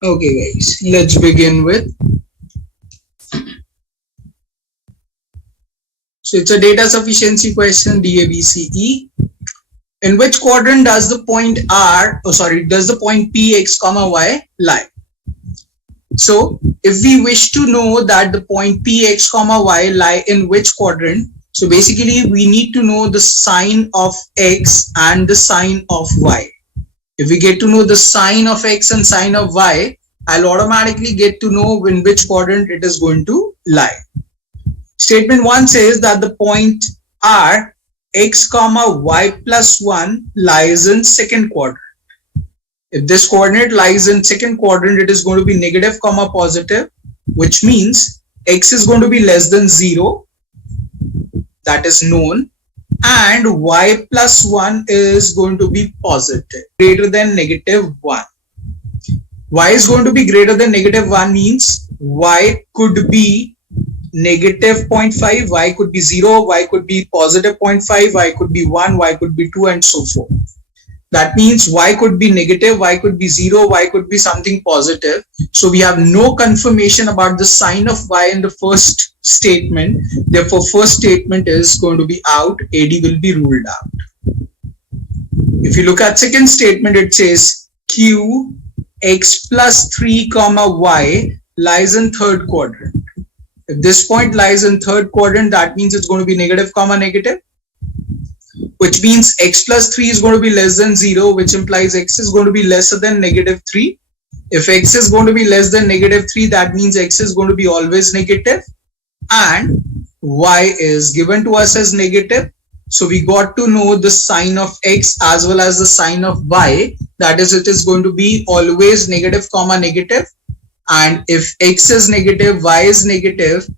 Okay guys, let's begin with. So it's a data sufficiency question, DABCE. In which quadrant does the point does the point Px comma y lie? So if we wish to know that the point Px comma y lie in which quadrant, so basically we need to know the sign of x and the sign of y. If we get to know the sign of x and sign of y, I'll automatically get to know in which quadrant it is going to lie. Statement 1 says that the point R x comma y plus 1 lies in second quadrant. If this coordinate lies in second quadrant, it is going to be negative comma positive, which means x is going to be less than 0, that is known, and y plus 1 is going to be positive, greater than negative 1. Y is going to be greater than negative 1 means y could be negative 0.5, y could be 0, y could be positive 0.5, y could be 1, y could be 2, and so forth. That means y could be negative, y could be 0, y could be something positive. So we have no confirmation about the sign of y in the first statement. Therefore, first statement is going to be out. AD will be ruled out. If you look at second statement, it says q x plus 3 comma y lies in third quadrant. If this point lies in third quadrant, that means it's going to be negative comma negative, which means x plus 3 is going to be less than 0, which implies x is going to be lesser than negative 3. If x is going to be less than negative 3, that means x is going to be always negative, and y is given to us as negative. So we got to know the sign of x as well as the sign of y. That is, it is going to be always negative comma negative. And if x is negative, y is negative,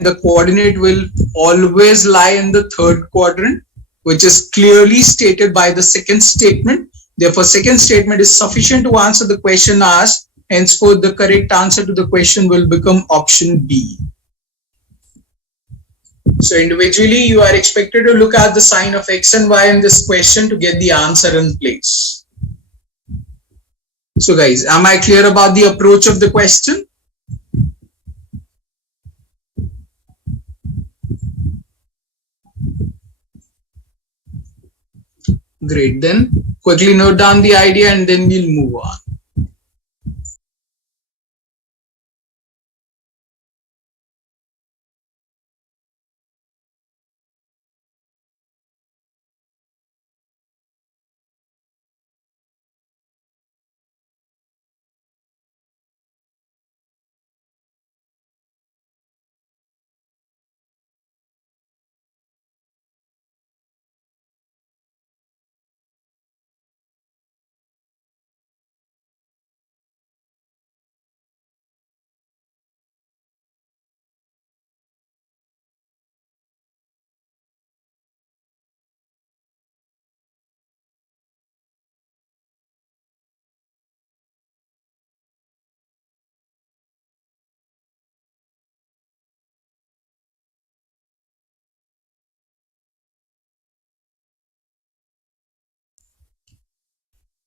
the coordinate will always lie in the third quadrant, which is clearly stated by the second statement. Therefore, second statement is sufficient to answer the question asked. Henceforth, the correct answer to the question will become option B. So individually, you are expected to look at the sign of x and y in this question to get the answer in place. So guys, am I clear about the approach of the question? Great. Then quickly note down the idea and then we'll move on.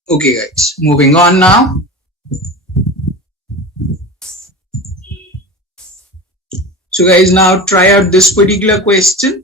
Okay guys, moving on now. So guys, now try out this particular question.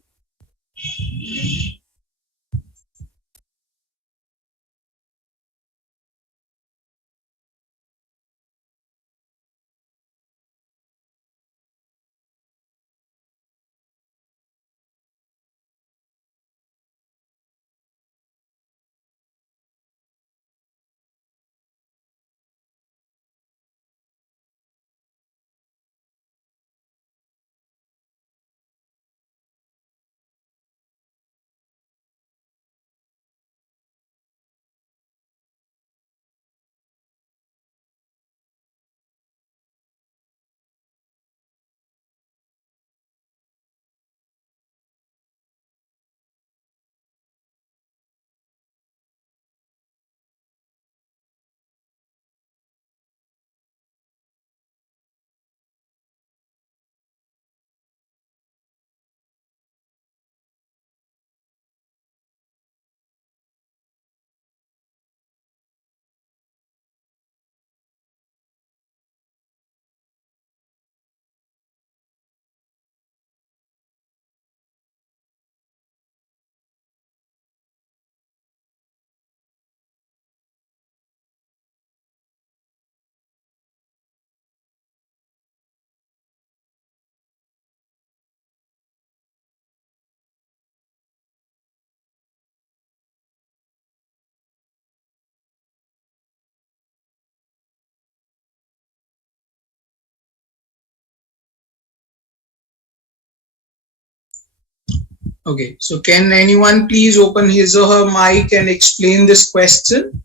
Okay, so can anyone please open his or her mic and explain this question?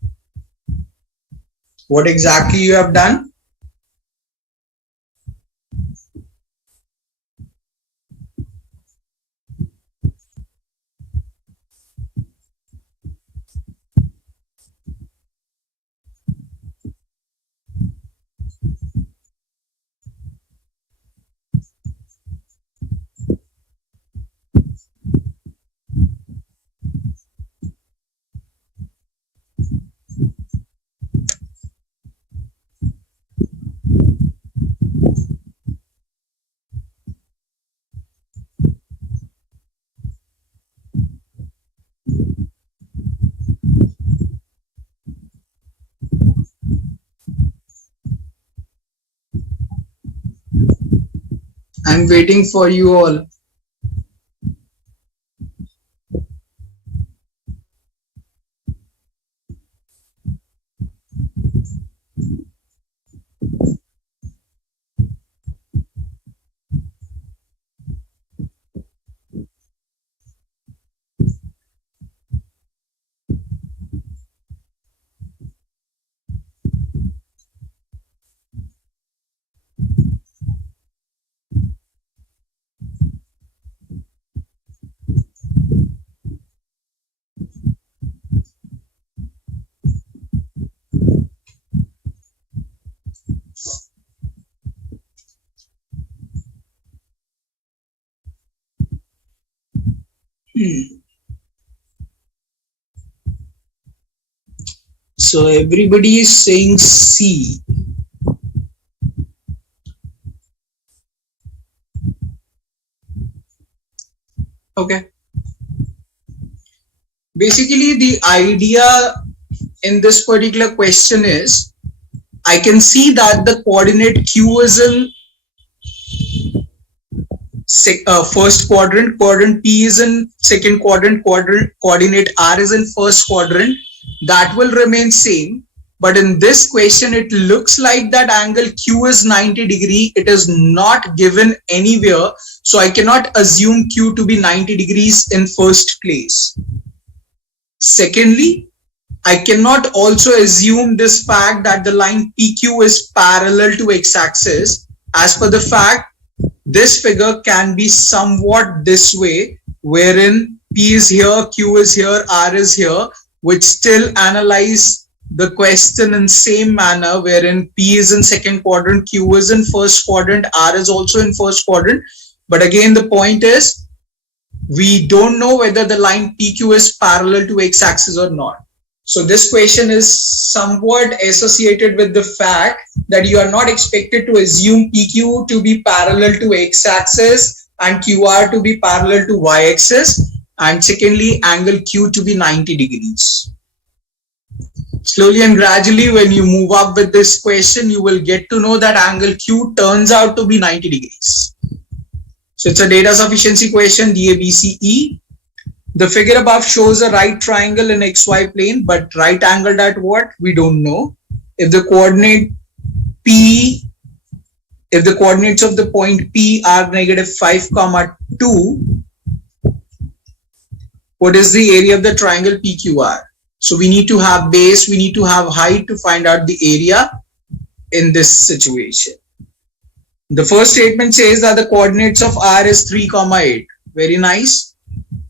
What exactly you have done? I'm waiting for you all. So everybody is saying C. Okay. Basically, the idea in this particular question is I can see that the coordinate Q is in first quadrant, quadrant P is in second quadrant, coordinate R is in first quadrant. That will remain same. But in this question, it looks like that angle Q is 90 degree. It is not given anywhere. So I cannot assume Q to be 90 degrees in first place. Secondly, I cannot also assume this fact that the line PQ is parallel to x-axis, as per the fact this figure can be somewhat this way, wherein P is here, Q is here, R is here, which still analyze the question in same manner, wherein P is in second quadrant, Q is in first quadrant, R is also in first quadrant. But again, the point is, we don't know whether the line PQ is parallel to x-axis or not. So this question is somewhat associated with the fact that you are not expected to assume PQ to be parallel to x-axis and QR to be parallel to y-axis, and secondly, angle Q to be 90 degrees. Slowly and gradually, when you move up with this question, you will get to know that angle Q turns out to be 90 degrees. So it's a data sufficiency question, DABCE. The figure above shows a right triangle in XY plane, but right angled at what? We don't know. If the coordinate P, if the coordinates of the point P are negative 5, 2, what is the area of the triangle PQR? So we need to have base, we need to have height to find out the area in this situation. The first statement says that the coordinates of R is 3, 8. Very nice.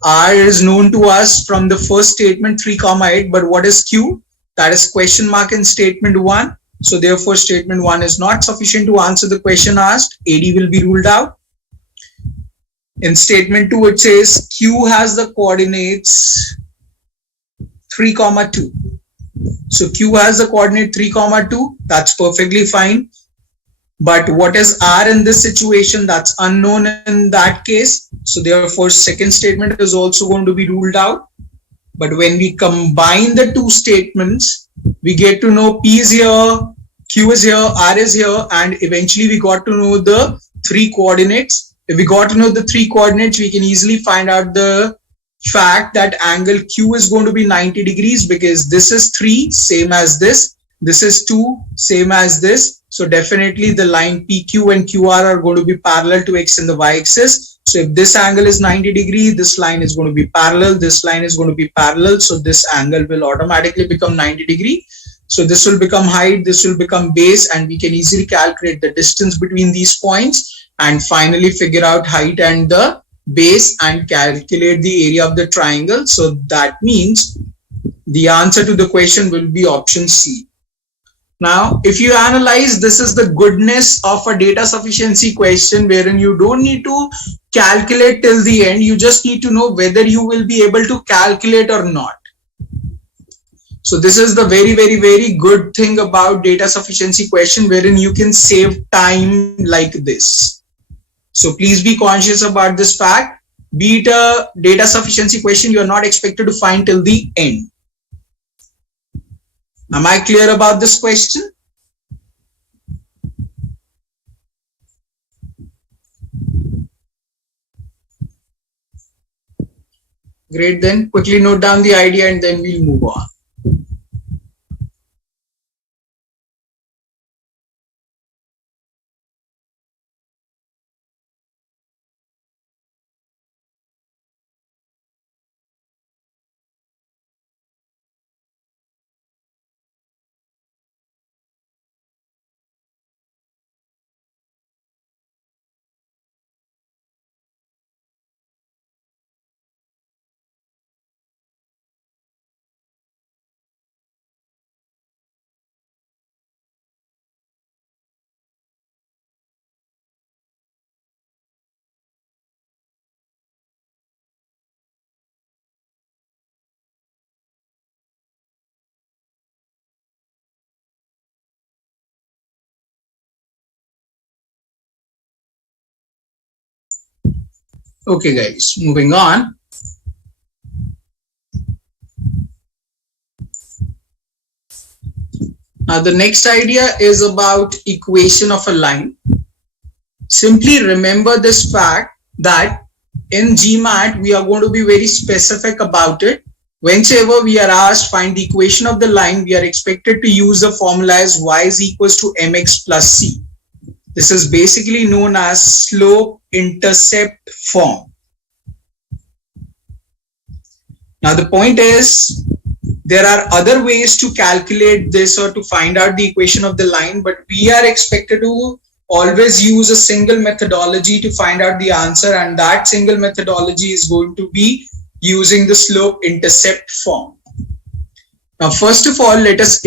R is known to us from the first statement 3, 8, but what is Q? That is question mark in statement 1. So therefore statement 1 is not sufficient to answer the question asked. AD will be ruled out. In statement 2 it says Q has the coordinates 3, 2. So Q has the coordinate 3, 2. That's perfectly fine. But what is R in this situation? That's unknown in that case. So therefore, second statement is also going to be ruled out. But when we combine the two statements, we get to know P is here, Q is here, R is here, and eventually we got to know the 3 coordinates. If we got to know the 3 coordinates, we can easily find out the fact that angle Q is going to be 90 degrees because this is 3, same as this. This is 2, same as this. So definitely the line PQ and QR are going to be parallel to X and the Y axis. So if this angle is 90 degree, this line is going to be parallel, this line is going to be parallel. So this angle will automatically become 90 degree. So this will become height, this will become base, and we can easily calculate the distance between these points and finally figure out height and the base and calculate the area of the triangle. So that means the answer to the question will be option C. Now, if you analyze, this is the goodness of a data sufficiency question wherein you don't need to calculate till the end. You just need to know whether you will be able to calculate or not. So this is the very good thing about data sufficiency question wherein you can save time like this. So please be conscious about this fact. Be it a data sufficiency question, you are not expected to find till the end. Am I clear about this question? Great, then quickly note down the idea and then we'll move on. Okay guys, moving on. Now the next idea is about equation of a line. Simply remember this fact that in GMAT we are going to be very specific about it. Whenever we are asked find the equation of the line, we are expected to use the formula as y is equals to mx plus c. This is basically known as slope intercept form. Now the point is, there are other ways to calculate this or to find out the equation of the line, but we are expected to always use a single methodology to find out the answer, and that single methodology is going to be using the slope intercept form. Now first of all, let us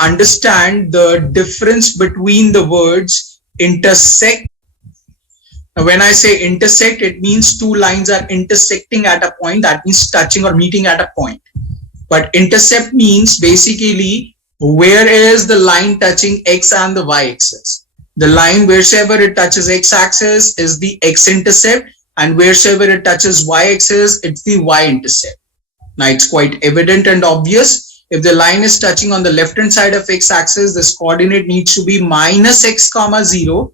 understand the difference between the words intersect. Now when I say intersect, it means two lines are intersecting at a point, that means touching or meeting at a point. But intercept means basically where is the line touching x and the y axis. The line wherever it touches x axis is the x intercept, and wherever it touches y axis it's the y intercept. Now it's quite evident and obvious. If the line is touching on the left hand side of x axis, this coordinate needs to be minus x comma 0,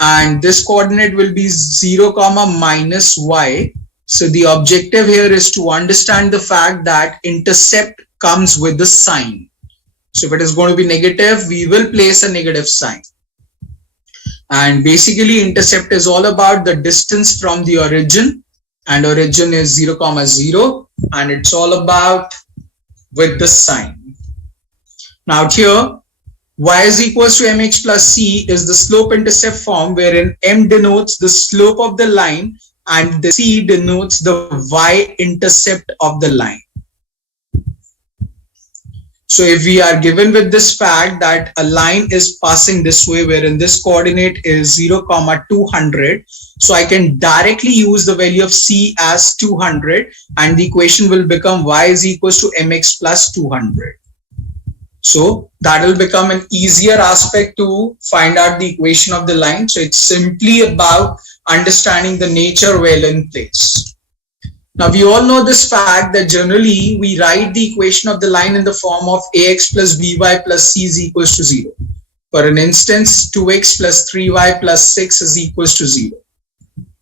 and this coordinate will be 0 comma minus y. So the objective here is to understand the fact that intercept comes with the sign. So if it is going to be negative, we will place a negative sign. And basically intercept is all about the distance from the origin, and origin is 0 comma 0, and it's all about with the sign. Now here y is equals to mx plus c is the slope intercept form wherein m denotes the slope of the line and the c denotes the y intercept of the line. So if we are given with this fact that a line is passing this way wherein this coordinate is 0 comma 200, so I can directly use the value of c as 200 and the equation will become y is equals to mx plus 200. So that will become an easier aspect to find out the equation of the line. So it's simply about understanding the nature well in place. Now we all know this fact that generally we write the equation of the line in the form of ax plus by plus c is equals to 0. For an instance, 2x plus 3y plus 6 is equals to 0.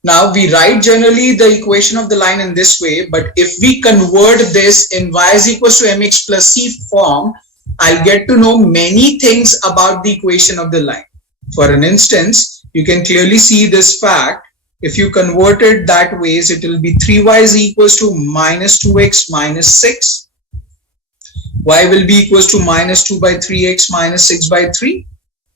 Now we write generally the equation of the line in this way, but if we convert this in y is equals to mx plus c form, I'll get to know many things about the equation of the line. For an instance, you can clearly see this fact if you convert it that ways, it will be 3y is equals to minus 2x minus 6. Y will be equals to minus 2 by 3x minus 6 by 3.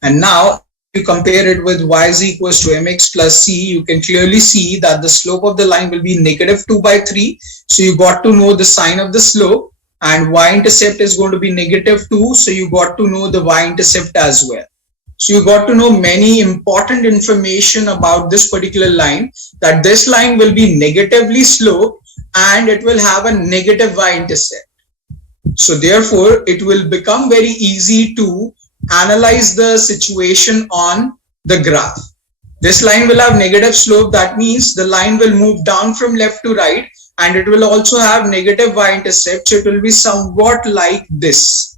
And now you compare it with y is equals to mx plus c, you can clearly see that the slope of the line will be negative 2 by 3. So you got to know the sign of the slope, and y-intercept is going to be negative 2. So you got to know the y-intercept as well. So you got to know many important information about this particular line, that this line will be negatively sloped and it will have a negative y-intercept. So therefore, it will become very easy to analyze the situation on the graph. This line will have negative slope. That means the line will move down from left to right, and it will also have negative y-intercept. So it will be somewhat like this,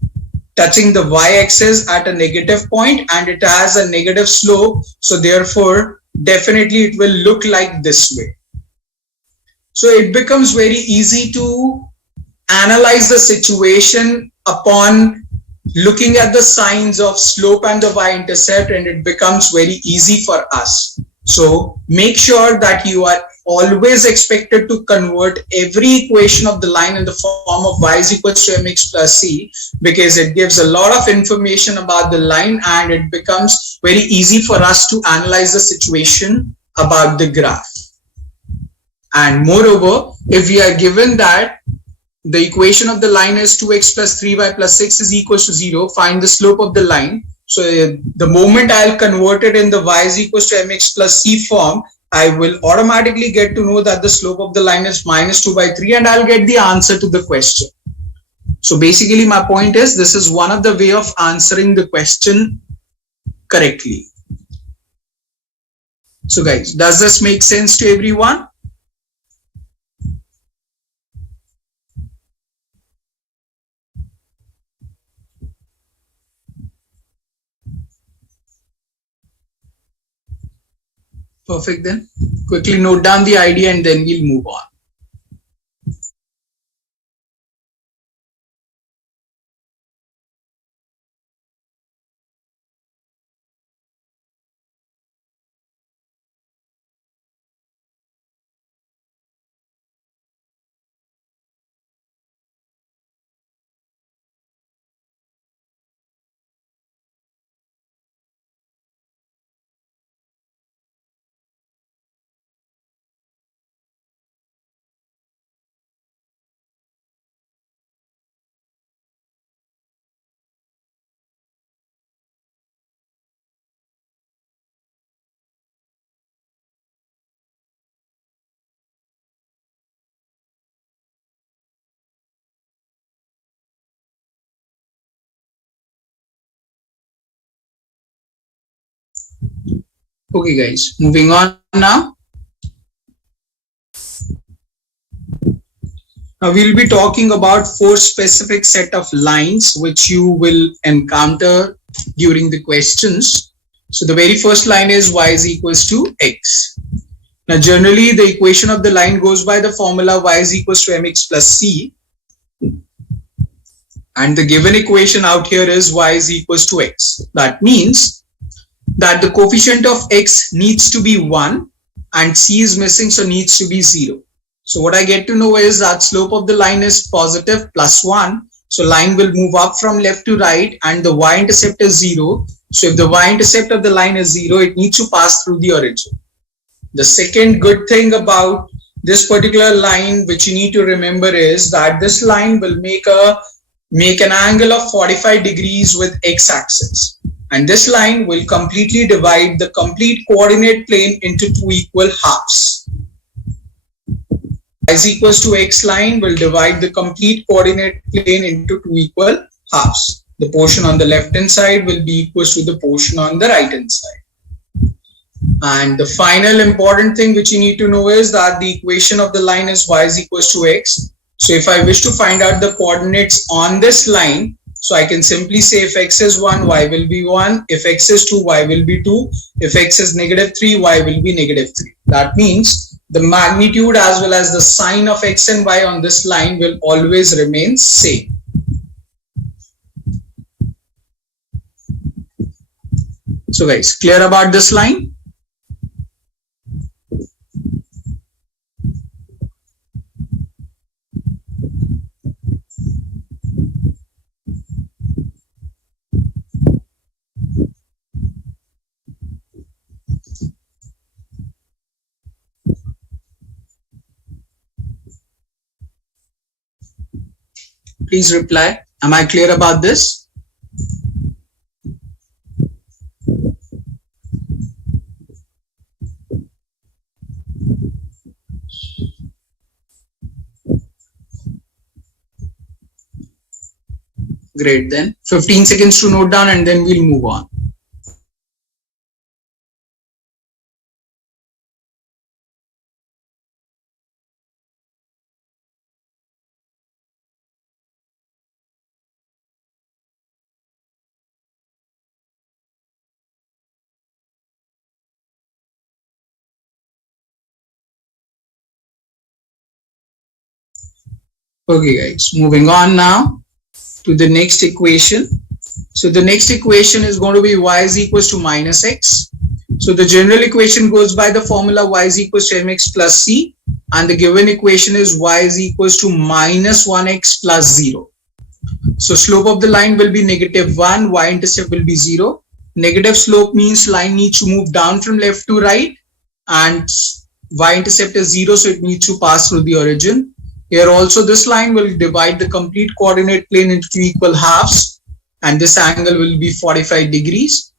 touching the y-axis at a negative point, and it has a negative slope. So therefore, definitely it will look like this way. So it becomes very easy to analyze the situation upon looking at the signs of slope and the y-intercept, and it becomes very easy for us. So make sure that you are always expected to convert every equation of the line in the form of y is equals to mx plus c, because it gives a lot of information about the line and it becomes very easy for us to analyze the situation about the graph. And moreover, if we are given that the equation of the line is 2x plus 3y plus 6 is equals to 0, find the slope of the line. So the moment I'll convert it in the y is equals to mx plus c form, I will automatically get to know that the slope of the line is minus 2 by 3, and I'll get the answer to the question. So basically my point is, this is one of the way of answering the question correctly. So guys, does this make sense to everyone? Perfect. Then quickly note down the idea and then we'll move on. Okay guys, moving on now. Now we'll be talking about 4 specific set of lines which you will encounter during the questions. So the very first line is y is equals to x. Now generally the equation of the line goes by the formula y is equals to mx plus c. And the given equation out here is y is equals to x. That means that the coefficient of x needs to be 1 and c is missing, so needs to be 0. So what I get to know is that slope of the line is positive plus 1. So line will move up from left to right and the y-intercept is 0. So if the y-intercept of the line is 0, it needs to pass through the origin. The second good thing about this particular line which you need to remember is that this line will make an angle of 45 degrees with x-axis. And this line will completely divide the complete coordinate plane into 2 equal halves. Y is equals to x line will divide the complete coordinate plane into 2 equal halves. The portion on the left hand side will be equal to the portion on the right hand side. And the final important thing which you need to know is that the equation of the line is y is equals to x. So if I wish to find out the coordinates on this line, so I can simply say if x is 1, y will be 1. If x is 2, y will be 2. If x is negative 3, y will be negative 3. That means the magnitude as well as the sign of x and y on this line will always remain same. So guys, clear about this line? please reply. Am I clear about this? Great, then 15 seconds to note down and then we'll move on. Okay guys, moving on now to the next equation. So the next equation is going to be y is equals to minus x. So the general equation goes by the formula y is equals to mx plus c, and the given equation is y is equals to minus 1x plus 0. So slope of the line will be -1, y-intercept will be 0. Negative slope means line needs to move down from left to right, and y-intercept is 0, so it needs to pass through the origin. Here also this line will divide the complete coordinate plane into two equal halves, and this angle will be 45 degrees.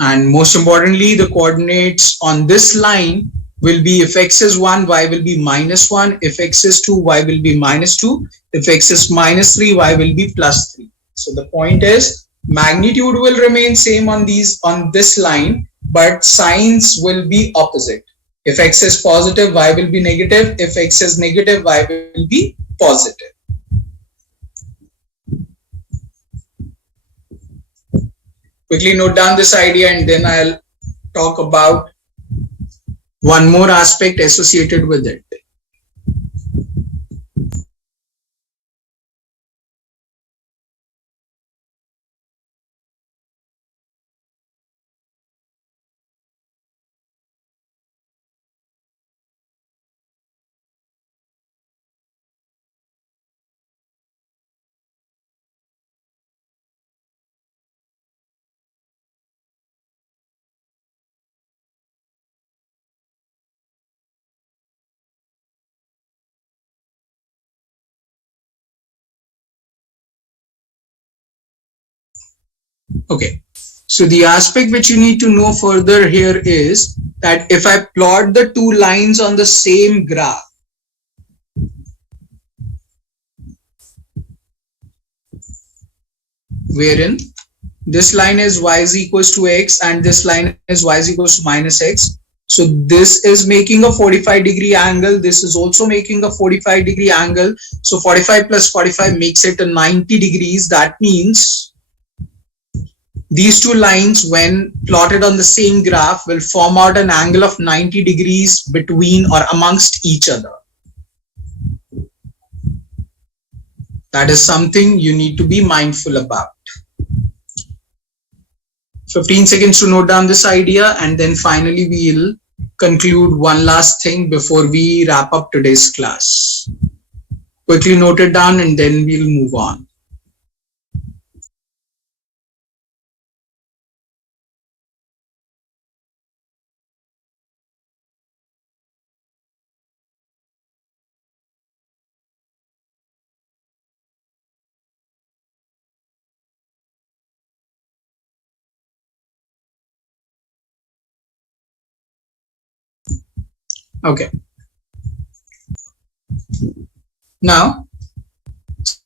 And most importantly, the coordinates on this line will be if x is 1, y will be -1, if x is 2, y will be -2, if x is -3, y will be +3. So the point is magnitude will remain same on this line, but signs will be opposite. If x is positive, y will be negative. If x is negative, y will be positive. Quickly note down this idea and then I'll talk about one more aspect associated with it. Okay, so the aspect which you need to know further here is that if I plot the two lines on the same graph, wherein this line is y is equals to x and this line is y is equals to minus x. So this is making a 45-degree angle. This is also making a 45-degree angle. So 45 plus 45 makes it a 90 degrees. That means these two lines, when plotted on the same graph, will form out an angle of 90 degrees between or amongst each other. That is something you need to be mindful about. 15 seconds to note down this idea, and then finally we'll conclude one last thing before we wrap up today's class. Quickly note it down and then we'll move on. Okay. Now,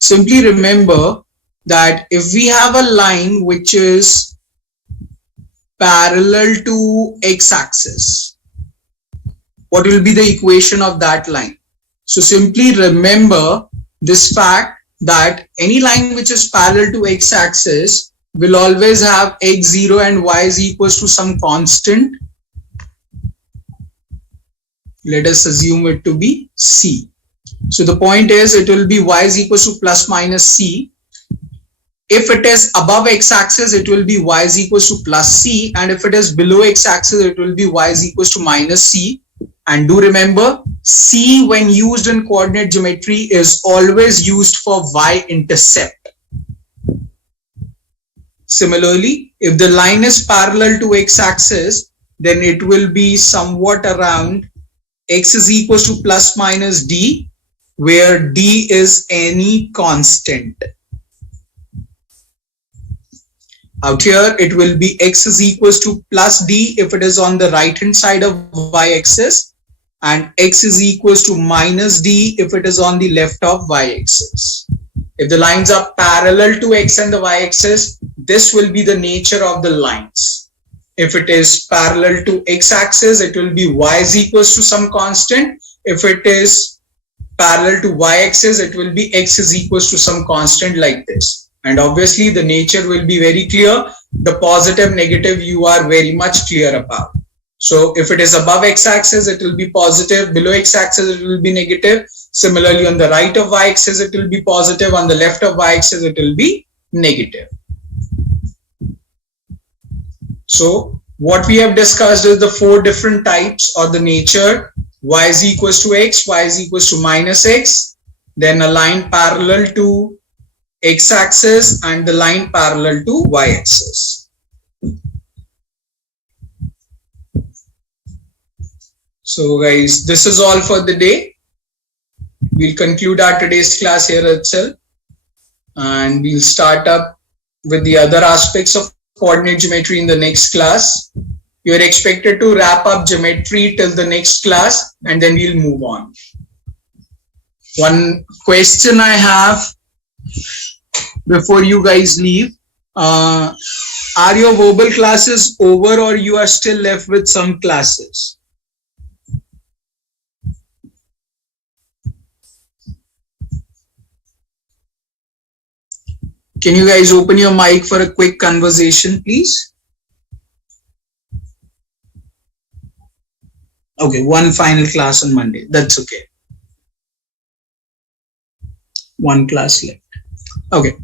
simply remember that if we have a line which is parallel to x-axis, what will be the equation of that line? So simply remember this fact that any line which is parallel to x-axis will always have x0 and y is equals to some constant. Let us assume it to be c. So the point is it will be y is equals to plus minus c. If it is above x-axis, it will be y is equals to plus c, and if it is below x-axis, it will be y is equals to minus c. And do remember, c when used in coordinate geometry is always used for y-intercept. Similarly, if the line is parallel to x-axis, then it will be somewhat around x is equals to plus minus d, where d is any constant. Out here, it will be x is equals to plus d if it is on the right hand side of y-axis, and x is equals to minus d if it is on the left of y-axis. If the lines are parallel to x and the y-axis, this will be the nature of the lines. If it is parallel to x-axis, it will be y is equals to some constant. If it is parallel to y-axis, it will be x is equals to some constant like this. And obviously the nature will be very clear. The positive, negative, you are very much clear about. So if it is above x-axis, it will be positive. Below x-axis, it will be negative. Similarly, on the right of y-axis, it will be positive. On the left of y-axis, it will be negative. So what we have discussed is the four different types or the nature. Y is equals to x, y is equals to minus x, then a line parallel to x-axis and the line parallel to y-axis. So guys, this is all for the day. We'll conclude our today's class here itself, and we'll start up with the other aspects of coordinate geometry in the next class. You're expected to wrap up geometry till the next class, and then we'll move on. One question I have before you guys leave, are your verbal classes over or you are still left with some classes? Can you guys open your mic for a quick conversation, please? Okay, one final class on Monday. That's okay. One class left. Okay,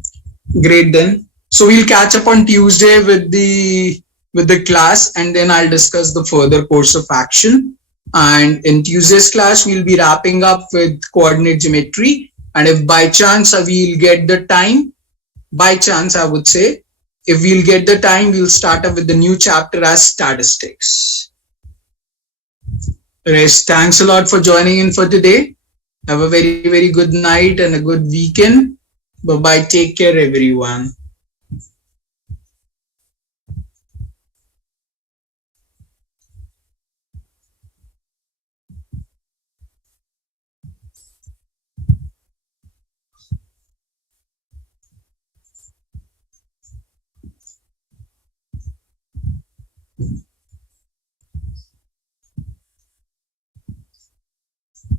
great then. So we'll catch up on Tuesday with the class, and then I'll discuss the further course of action. And in Tuesday's class, we'll be wrapping up with coordinate geometry. And if by chance we'll get the time, by chance I would say, if we'll get the time, we'll start up with the new chapter as statistics. Rest. Thanks a lot for joining in for today. Have a very, very good night and a good weekend. Bye-bye. Take care, everyone.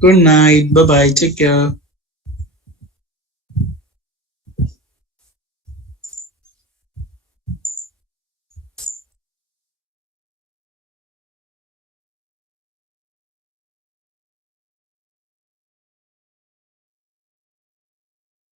Good night. Bye-bye. Take care.